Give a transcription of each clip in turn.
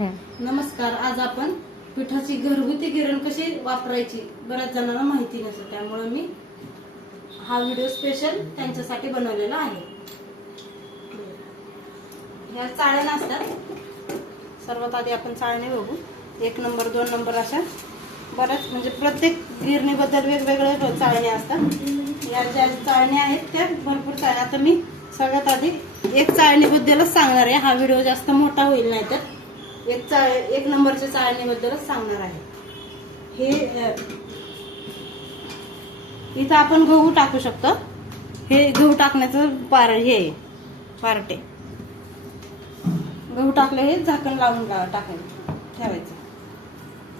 नमस्कार. आज आपण पिठाची घरगुती गिरण कशी वापरायची बऱ्याच जणांना माहिती नसते, त्यामुळे मी हा व्हिडिओ स्पेशल त्यांच्यासाठी बनवलेला आहे. ह्या चाळण्या नसतात. सर्वात आधी आपण चाळणी बघू. 1 नंबर 2 नंबर अशा बऱ्याच, म्हणजे प्रत्येक गिरणीबद्दल वेगवेगळे चाळण्या असतात. या ज्या चाळण्या आहेत त्या भरपूर चाळण्या. आता मी सगळ्यात आधी एक चाळणीबद्दलच सांगणार आहे. हा व्हिडिओ जास्त मोठा होईल नाही तर एक नंबरच्या चाळणीबद्दलच सांगणार आहे. हे इथं आपण गहू टाकू शकतो. हे गहू टाकण्याचं हे पार्ट आहे. गहू टाकलं हे झाकण लावून टाकायचं, ठेवायचं.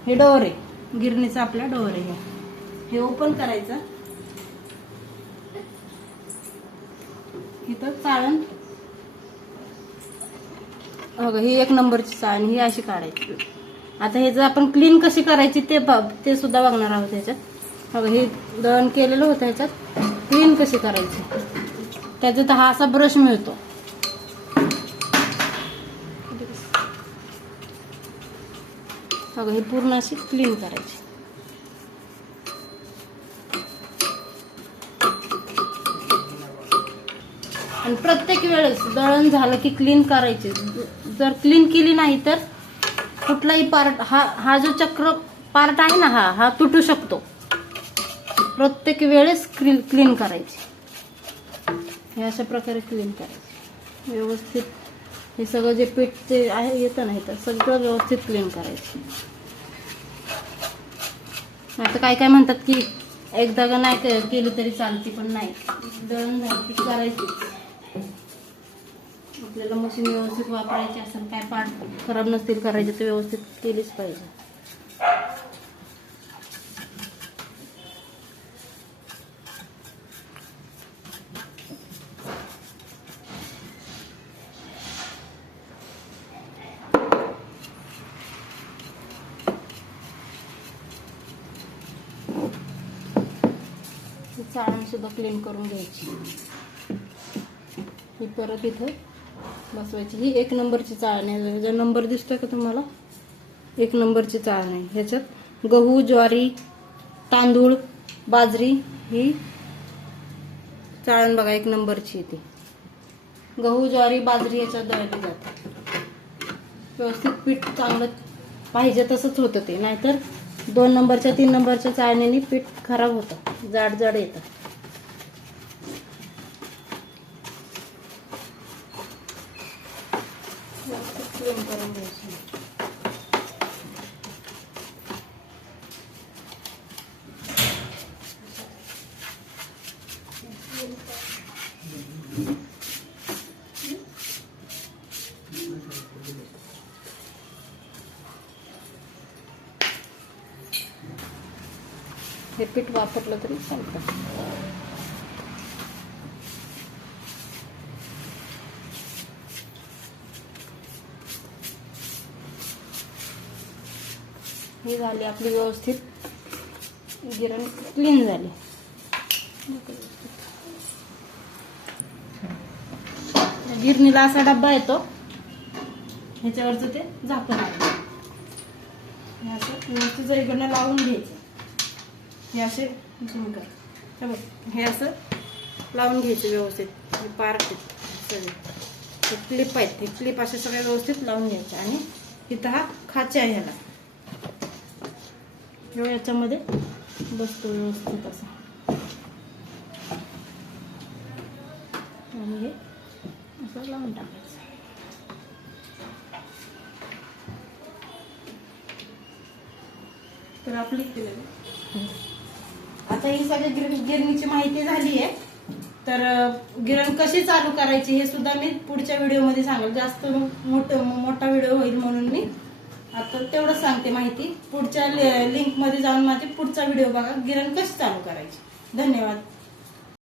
हे डोर आहे, गिरणीचा आपला डोर आहे. हे ओपन करायचं. इथं चाळण, ही 1 नंबरची चाळण, ही अशी काढायची. आता हे जर आपण क्लीन कशी करायची ते सुद्धा बघणार आहोत. ह्याच्यात हे दळण केलेलं होतं, ह्याच्यात क्लीन कशी करायची त्याच्यात हा असा ब्रश मिळतो. हे पूर्ण अशी क्लीन करायची. आणि प्रत्येक वेळेस दळण झालं की क्लीन करायचे. जर क्लीन केली नाही तर कुठलाही पार्ट, हा जो चक्र पार्ट आहे ना, हा तुटू शकतो. प्रत्येक वेळेस क्लीन करायची. हे अशा प्रकारे क्लीन करायचे व्यवस्थित. हे सगळं जे पीठ ते आहे येतं नाही तर सगळं व्यवस्थित क्लीन करायचे. आता काय म्हणतात की एकदा नाही केली तरी चालते, पण नाही, दळण झालं की करायची. आपल्याला मशीन व्यवस्थित वापरायची असेल, काय पार्ट खराब नसतील करायचे, ते व्यवस्थित केलीच पाहिजे. चाळण सुद्धा क्लीन करून घ्यायची. ही परत इथं बसवायची. ही 1 नंबरची चाळण आहे. जो नंबर दिसतोय का तुम्हाला, 1 नंबरची चाळण आहे. ह्याच्यात गहू, ज्वारी, तांदूळ, बाजरी, ही चाळण बघा 1 नंबरची येते. गहू, ज्वारी, बाजरी याच्यात दळली जाते. व्यवस्थित पीठ चांगलं पाहिजे तसंच होतं ते, नाहीतर 2 नंबरच्या 3 नंबरच्या चाळणीने पीठ खराब होतं, जाड येतं. क्लीन करून घ्यायची. हे पीठ वापरलं तरी चालतं. ही झाली आपली व्यवस्थित गिरण, क्लीन झाली. गिरणीला असा डब्बा येतो, ह्याच्यावरचं ते झाकण आहे. हे असं व्यवस्थित इकडनं लावून घ्यायचं. हे असे हे असं लावून घ्यायचं व्यवस्थित. हे पार्ट सगळे क्लिप आहेत, ते क्लिप असे सगळे व्यवस्थित लावून घ्यायचे. आणि इथं हा खाचा आहे, ह्याला याच्यामध्ये बसतो व्यवस्थित असा. आणि हे असं लावून टाकायचं. तर आपली आता ही सगळी गिरणीची माहिती झाली आहे. तर गिरण कशी चालू करायची हे सुद्धा मी पुढच्या व्हिडिओमध्ये सांगेल. जास्त मोठा व्हिडिओ होईल म्हणून मी आता तेवढंच सांगते माहिती. पुढच्या लिंक मध्ये जाऊन माझे पुढचा व्हिडिओ बघा, गिरण कशी चालू करायची. धन्यवाद.